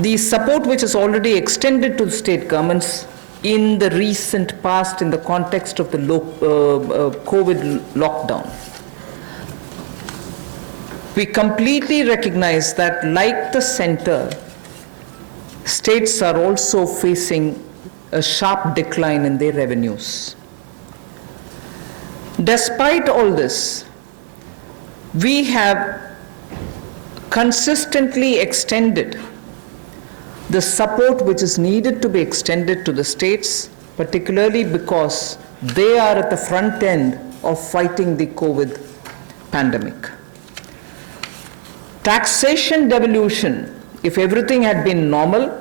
the support which is already extended to the state governments in the recent past in the context of the COVID lockdown. We completely recognize that, like the center, states are also facing a sharp decline in their revenues. Despite all this, we have consistently extended the support which is needed to be extended to the states, particularly because they are at the front end of fighting the COVID pandemic. Taxation devolution, if everything had been normal,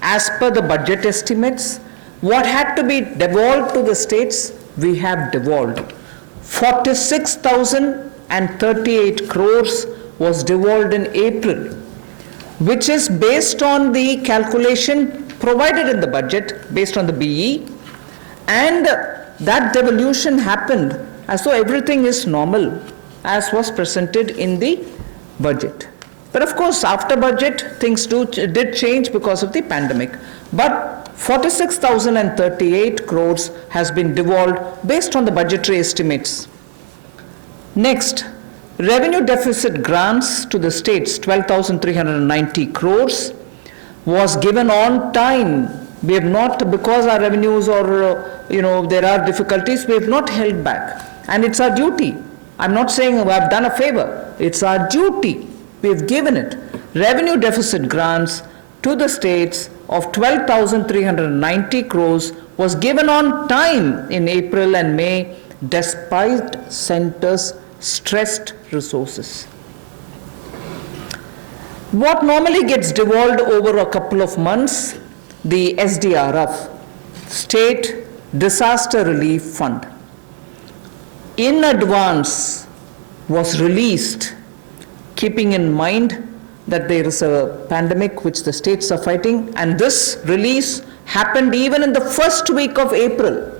as per the budget estimates, what had to be devolved to the states, we have devolved. 46,038 crores was devolved in April, which is based on the calculation provided in the budget, based on the BE, and that devolution happened as though everything is normal, as was presented in the budget. But of course, after budget, things did change because of the pandemic. But 46,038 crores has been devolved based on the budgetary estimates. Next, revenue deficit grants to the states, 12,390 crores, was given on time. We have not, because our revenues or, there are difficulties, we have not held back. And it's our duty. I'm not saying I've done a favor. It's our duty. We've given it. Revenue deficit grants to the states of 12,390 crores was given on time in April and May, despite centers' stressed resources. What normally gets devolved over a couple of months, the SDRF, State Disaster Relief Fund, in advance was released, keeping in mind that there is a pandemic which the states are fighting, and this release happened even in the first week of April.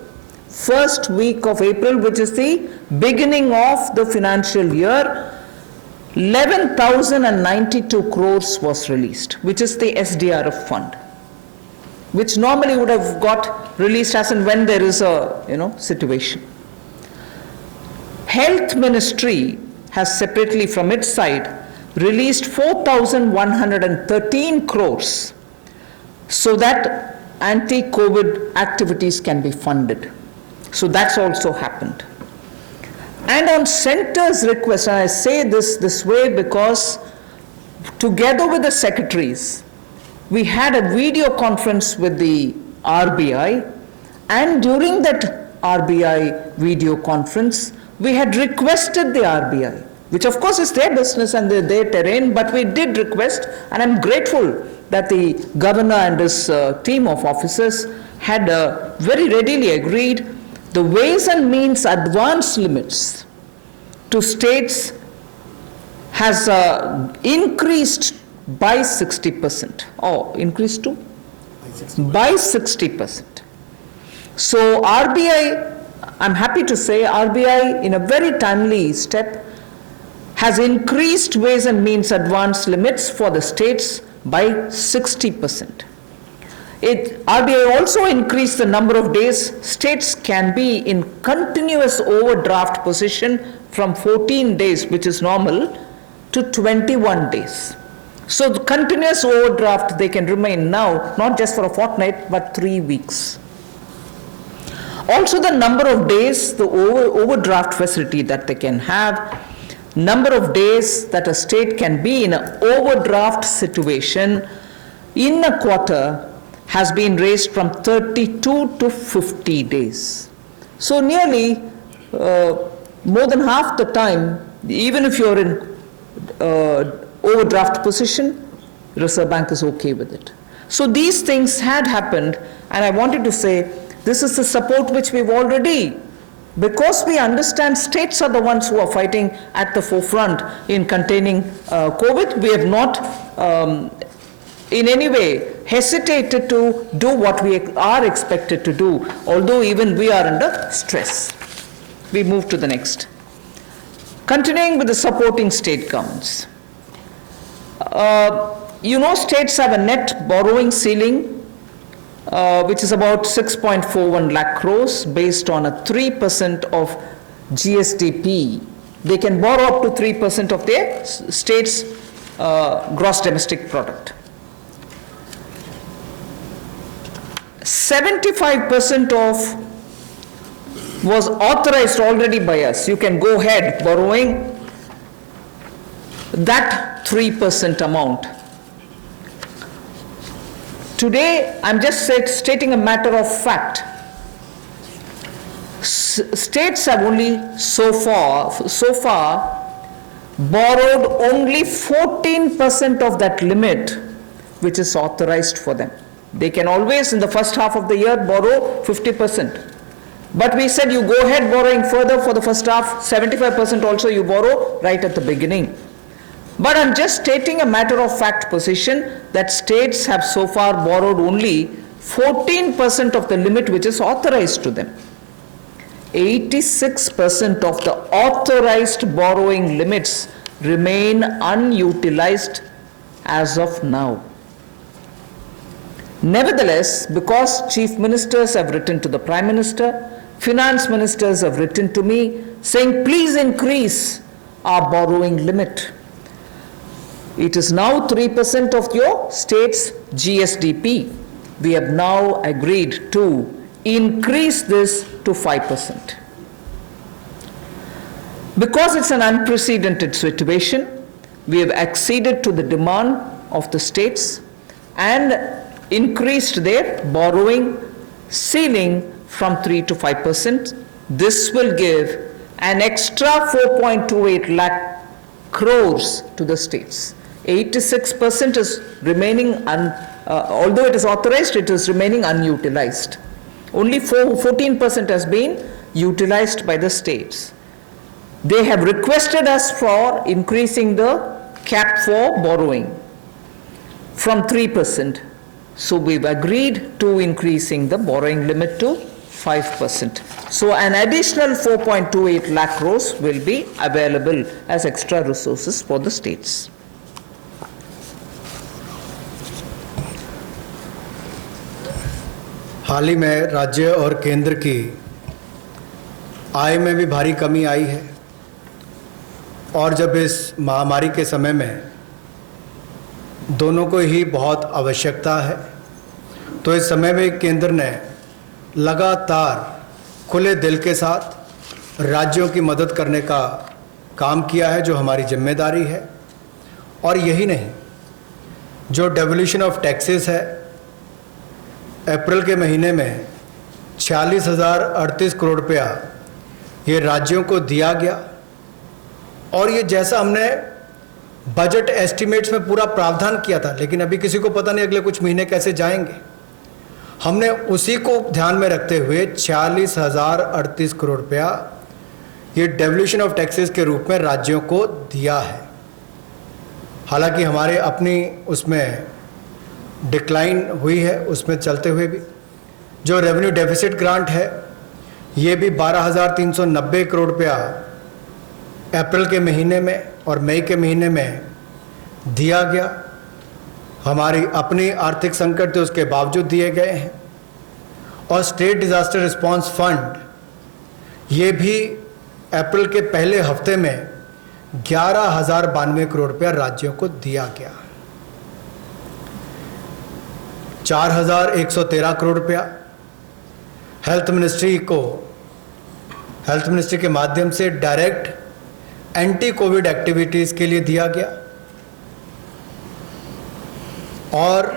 First week of April, which is the beginning of the financial year, 11,092 crores was released, which is the SDRF fund, which normally would have got released as and when there is a situation. Health Ministry has separately from its side released 4,113 crores so that anti-COVID activities can be funded. So that's also happened. And on center's request, and I say this way because together with the secretaries, we had a video conference with the RBI, and during that RBI video conference, we had requested the RBI, which of course is their business and their terrain, but we did request, and I'm grateful that the governor and his team of officers had very readily agreed the ways and means advance limits to states has increased by 60%. Oh, increased to? By 60%. So RBI, I'm happy to say RBI in a very timely step has increased ways and means advance limits for the states by 60%. RBI also increased the number of days states can be in continuous overdraft position from 14 days, which is normal, to 21 days. So the continuous overdraft they can remain now, not just for a fortnight, but 3 weeks. Also the number of days, the overdraft facility that they can have, number of days that a state can be in an overdraft situation in a quarter has been raised from 32 to 50 days. So nearly more than half the time, even if you're in overdraft position, Reserve Bank is okay with it. So these things had happened, and I wanted to say this is the support which we've already, because we understand states are the ones who are fighting at the forefront in containing COVID. We have not in any way hesitated to do what we are expected to do, although even we are under stress. We move to the next. Continuing with the supporting state governments. You know, states have a net borrowing ceiling, which is about 6.41 lakh crores based on a 3% of GSDP. They can borrow up to 3% of their state's gross domestic product. 75% of was authorized already by us. You can go ahead borrowing that 3% amount. Today, I'm just stating a matter of fact. States have only so far borrowed only 14% of that limit which is authorized for them. They can always in the first half of the year borrow 50%. But we said you go ahead borrowing further for the first half, 75% also you borrow right at the beginning. But I'm just stating a matter of fact position that states have so far borrowed only 14% of the limit which is authorized to them. 86% of the authorized borrowing limits remain unutilized as of now. Nevertheless, because chief ministers have written to the Prime Minister, finance ministers have written to me saying, please increase our borrowing limit. It is now 3% of your state's GSDP. We have now agreed to increase this to 5%. Because it's an unprecedented situation, we have acceded to the demand of the states and increased their borrowing ceiling from 3 to 5%. This will give an extra 4.28 lakh crores to the states. 86% is remaining, although it is authorized, it is remaining unutilized. Only 14% has been utilized by the states. They have requested us for increasing the cap for borrowing from 3%. So we've agreed to increasing the borrowing limit to 5%. So an additional 4.28 lakh crores will be available as extra resources for the states. हाल ही में राज्य और केंद्र की आय में भी भारी कमी आई है और जब इस महामारी के समय में दोनों को ही बहुत आवश्यकता है तो इस समय में केंद्र ने लगातार खुले दिल के साथ राज्यों की मदद करने का काम किया है जो हमारी जिम्मेदारी है। और यही नहीं, जो डेवोल्यूशन ऑफ टैक्सेस है अप्रैल के महीने में 46,038 करोड़ रुपया ये राज्यों को दिया गया और ये जैसा हमने बजट एस्टिमेट्स में पूरा प्रावधान किया था, लेकिन अभी किसी को पता नहीं अगले कुछ महीने कैसे जाएंगे। हमने उसी को ध्यान में रखते हुए 46,038 करोड़ रुपया ये डेवोल्यूशन ऑफ टैक्सेस के रूप में राज्यों को दिया है। हालांकि हमारे अपनी उसमें डिक्लाइन हुई है, उसमें चलते हुए भी जो रेवेन्यू डेफिसिट ग्रांट है ये भी 12,390 करोड़ रुपया अप्रैल के महीने में और मई के महीने में दिया गया। हमारी अपनी आर्थिक संकट थे उसके बावजूद दिए गए हैं। और स्टेट डिजास्टर रिस्पांस फंड ये भी अप्रैल के पहले हफ्ते में 11,092 करोड़ रुपया राज्यों को दिया गया। 4,113 करोड़ रुपया हेल्थ मिनिस्ट्री के माध्यम से डायरेक्ट एंटी कोविड एक्टिविटीज़ के लिए दिया गया। और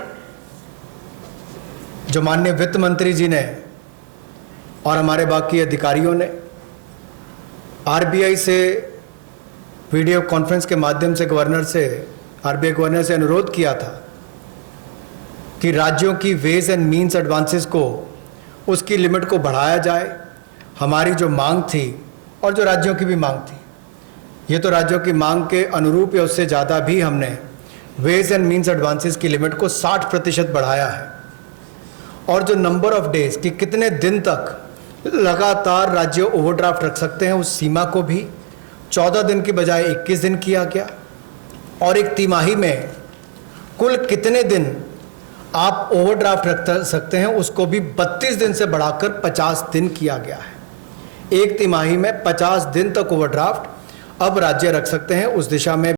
जो माननीय वित्त मंत्री जी ने और हमारे बाकी अधिकारियों ने आरबीआई से वीडियो कॉन्फ्रेंस के माध्यम से आरबीआई गवर्नर से अनुरोध किया था कि राज्यों की वेज एंड मीन्स एडवांसेस को उसकी लिमिट को बढ़ाया जाए। हमारी जो मांग थी और जो राज्यों की भी मांग थी, ये तो राज्यों की मांग के अनुरूप या उससे ज़्यादा भी हमने वेज एंड मीन्स एडवांसेस की लिमिट को 60% बढ़ाया है। और जो नंबर ऑफ डेज कि कितने दिन तक लगातार राज्य ओवरड्राफ्ट रख सकते हैं उस सीमा को भी 14 दिन की बजाय 21 दिन किया गया। और एक तिमाही में कुल कितने दिन आप ओवरड्राफ्ट रख सकते हैं उसको भी 32 दिन से बढ़ाकर 50 दिन किया गया है। एक तिमाही में 50 दिन तक ओवरड्राफ्ट अब राज्य रख सकते हैं। उस दिशा में